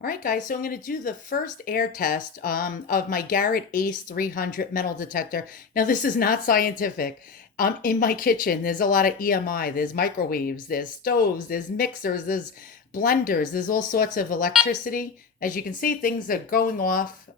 All right, guys, so I'm going to do the first air test of my Garrett Ace 300 metal detector. Now, this is not scientific. In my kitchen, there's a lot of EMI, there's microwaves, there's stoves, there's mixers, there's blenders, there's all sorts of electricity. As you can see, things are going off.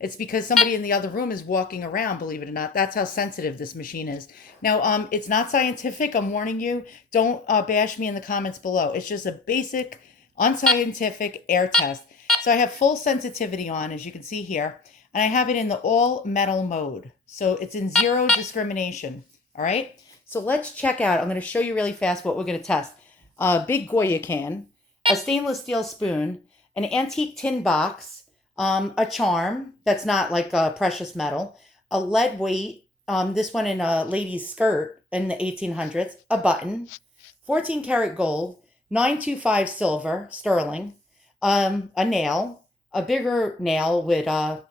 It's because somebody in the other room is walking around, believe it or not. That's how sensitive this machine is. Now, it's not scientific. I'm warning you. Don't bash me in the comments below. It's just a basic unscientific air test. So I have full sensitivity on, as you can see here, and I have it in the all metal mode. So it's in zero discrimination. All right. So let's check out. I'm going to show you really fast what we're going to test. A big Goya can, a stainless steel spoon, an antique tin box, a charm that's not like a precious metal, a lead weight, this one in a lady's skirt in the 1800s, a button, 14 karat gold, 925 silver, sterling, a nail, a bigger nail with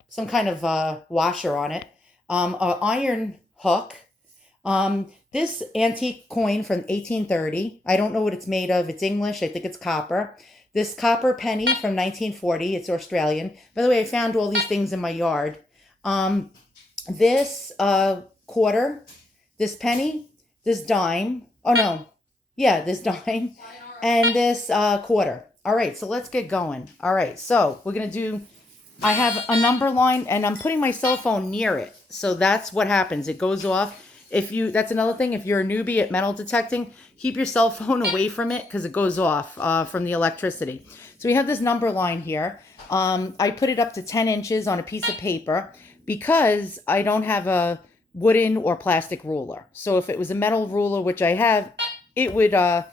some kind of washer on it, an iron hook, this antique coin from 1830. I don't know what it's made of. It's English. I think it's copper. This copper penny from 1940. It's Australian. By the way, I found all these things in my yard. This quarter, this penny, this dime. Oh no, yeah, this dime, and this quarter. All right, so let's get going. All right, so we're gonna do. I have a number line, and I'm putting my cell phone near it, so that's what happens. It goes off. If you, that's another thing. If you're a newbie at metal detecting, keep your cell phone away from it because it goes off from the electricity. So we have this number line here. I put it up to 10 inches on a piece of paper because I don't have a wooden or plastic ruler. So if it was a metal ruler, which I have, it would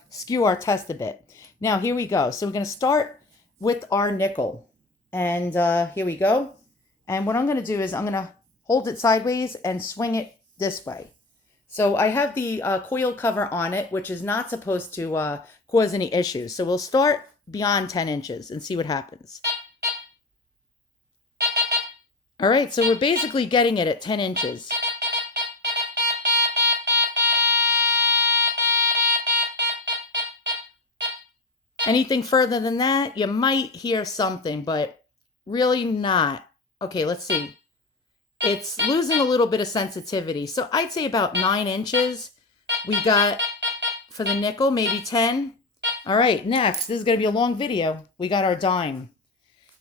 skew our test a bit. Now, here we go. So we're going to start with our nickel. And here we go. And what I'm going to do is I'm going to hold it sideways and swing it this way. So I have the coil cover on it, which is not supposed to cause any issues. So we'll start beyond 10 inches and see what happens. All right, so we're basically getting it at 10 inches. Anything further than that, you might hear something, but really not. Okay, let's see. It's losing a little bit of sensitivity. So I'd say about 9 inches. We got for the nickel, maybe 10. All right, next, this is going to be a long video. We got our dime.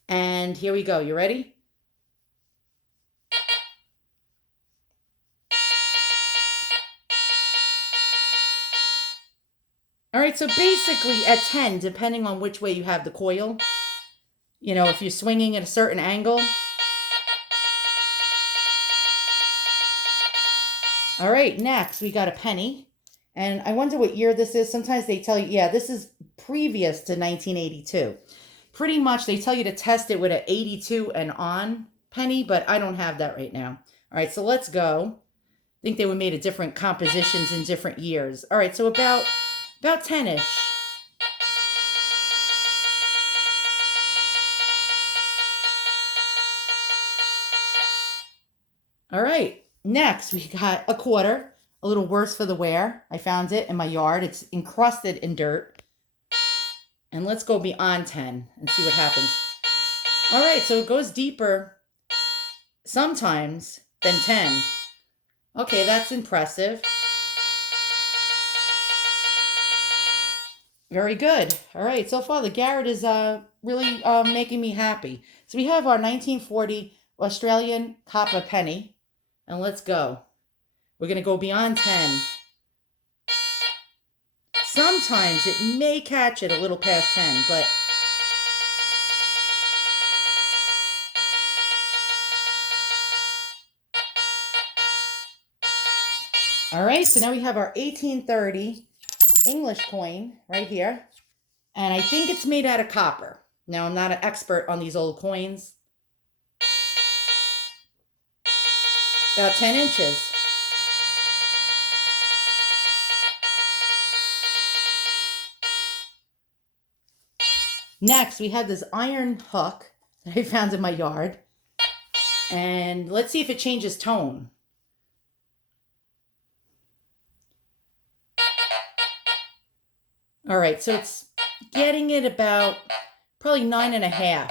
And here we go. You ready? All right, so basically at 10, depending on which way you have the coil, you know, if you're swinging at a certain angle. All right, next we got a penny. And I wonder what year this is. Sometimes they tell you, yeah, this is previous to 1982. Pretty much they tell you to test it with an 82 and on penny, but I don't have that right now. All right, so let's go. I think they were made of different compositions in different years. All right, so about 10-ish. All right, next we got a quarter, a little worse for the wear. I found it in my yard. It's encrusted in dirt. And let's go beyond 10 and see what happens. All right, so it goes deeper sometimes than 10. Okay, that's impressive. Very good. All right, so far the Garrett is really making me happy. So we have our 1940 Australian copper penny, and let's go. We're going to go beyond 10. Sometimes it may catch it a little past 10, but all right, so now we have our 1830 English coin right here. And I think it's made out of copper. Now, I'm not an expert on these old coins. About 10 inches. Next, we have this iron hook that I found in my yard. And let's see if it changes tone. All right, so it's getting it about Probably 9.5.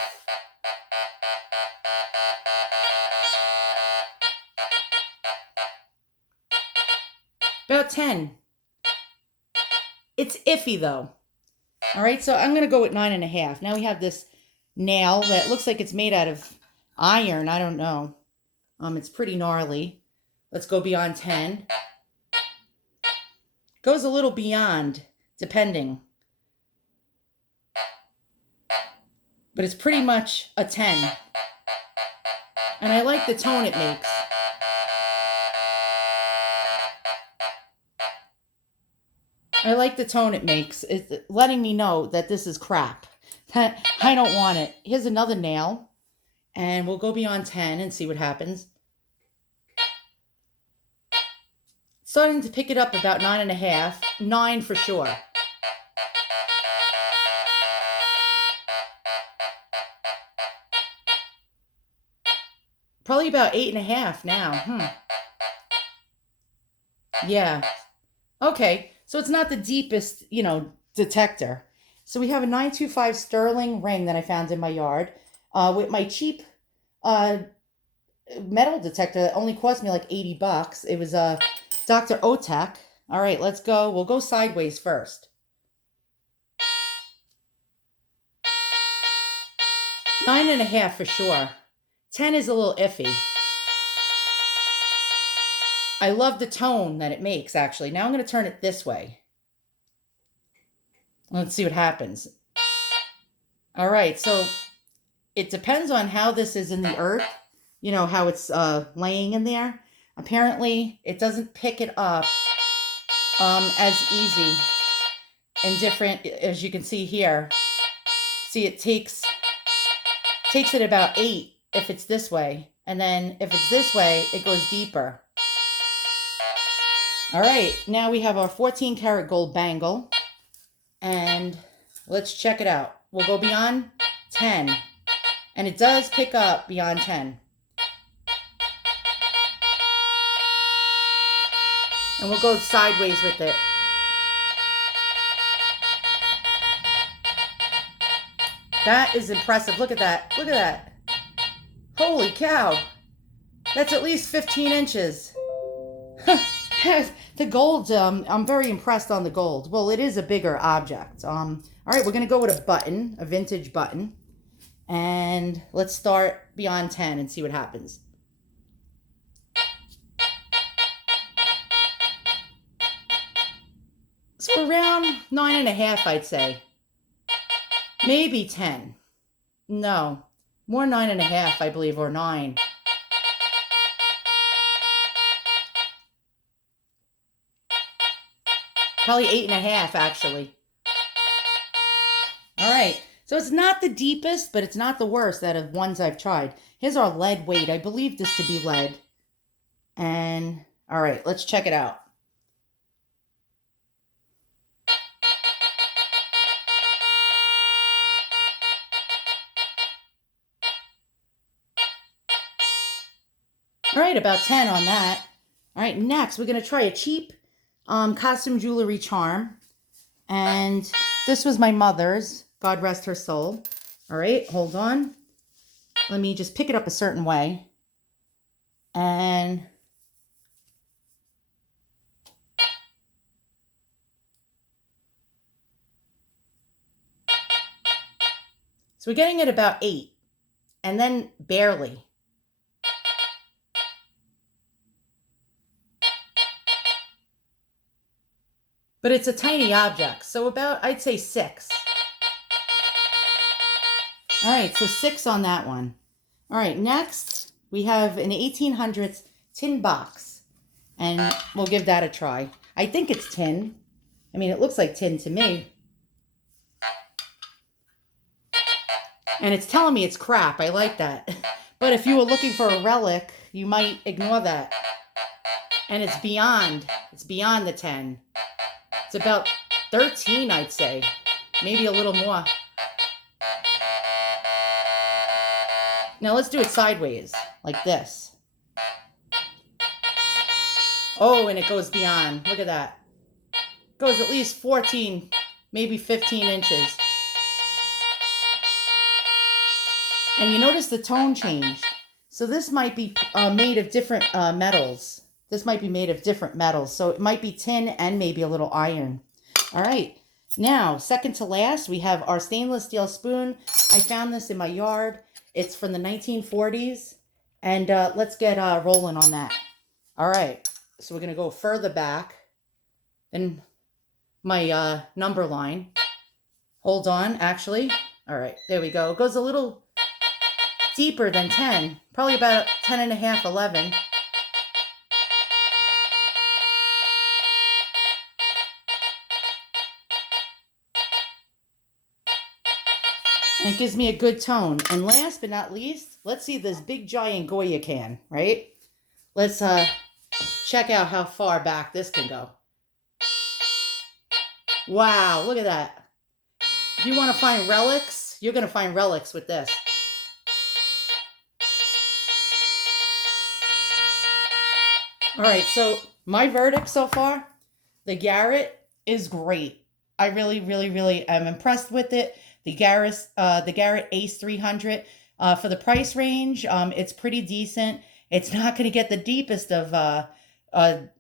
About 10. It's iffy though. All right, so I'm gonna go with 9.5. Now we have this nail that looks like it's made out of iron. I don't know. It's pretty gnarly. Let's go beyond 10. Goes a little beyond, depending. But it's pretty much a 10. And I like the tone it makes. I like the tone it makes. It's letting me know that this is crap. That I don't want it. Here's another nail. And we'll go beyond 10 and see what happens. Starting to pick it up about 9.5. 9 for sure. Probably about 8.5 now. Yeah. Okay. So it's not the deepest, detector. So we have a 925 sterling ring that I found in my yard with my cheap metal detector that only cost me like $80. It was a Dr. Otek. All right, let's go. We'll go sideways first. 9.5 for sure. 10 is a little iffy. I love the tone that it makes, actually. Now I'm going to turn it this way. Let's see what happens. All right, so it depends on how this is in the earth. You know, how it's laying in there. Apparently, it doesn't pick it up as easy and different, as you can see here. See, it takes it about 8 if it's this way. And then if it's this way, it goes deeper. All right, now we have our 14 karat gold bangle. And let's check it out. We'll go beyond 10. And it does pick up beyond 10. And we'll go sideways with it. That is impressive. Look at that. Look at that. Holy cow. That's at least 15 inches. The gold, I'm very impressed on the gold. Well, it is a bigger object. All right, we're going to go with a button, a vintage button. And let's start beyond 10 and see what happens. So around 9.5, I'd say. Maybe 10. No, more 9.5, I believe, or 9. Probably 8.5, actually. All right, so it's not the deepest, but it's not the worst out of ones I've tried. Here's our lead weight. I believe this to be lead. And, all right, let's check it out. All right, about 10 on that. All right, next we're going to try a cheap costume jewelry charm. And this was my mother's. God rest her soul. All right, hold on. Let me just pick it up a certain way. And so we're getting it about 8. And then barely. But it's a tiny object, so about, I'd say 6. All right, so 6 on that one. All right, next we have an 1800s tin box, and we'll give that a try. I think it's tin. I mean, it looks like tin to me. And it's telling me it's crap. I like that. But if you were looking for a relic, you might ignore that. And it's beyond the 10. It's about 13, I'd say. Maybe a little more. Now let's do it sideways, like this. Oh, and it goes beyond. Look at that. It goes at least 14, maybe 15 inches. And you notice the tone changed. So this might be made of different metals. This might be made of different metals. So it might be tin and maybe a little iron. All right. Now, second to last, we have our stainless steel spoon. I found this in my yard. It's from the 1940s. And let's get rolling on that. All right. So we're going to go further back than my number line. Hold on, actually. All right, there we go. It goes a little deeper than 10, probably about 10 and a half, 11. And it gives me a good tone. And last but not least, let's see this big giant Goya can, right? Let's check out how far back this can go. Wow, look at that. If you want to find relics, you're going to find relics with this. All right, so my verdict so far, the Garrett is great. I really, really, really am impressed with it. The Garrett Ace 300 for the price range, it's pretty decent. It's not going to get the deepest of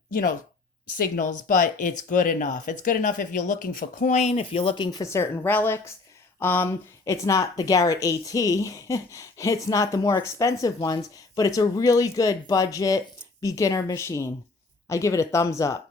you know, signals, but it's good enough. It's good enough if you're looking for coin, if you're looking for certain relics. It's not the Garrett AT. It's not the more expensive ones, but it's a really good budget beginner machine. I give it a thumbs up.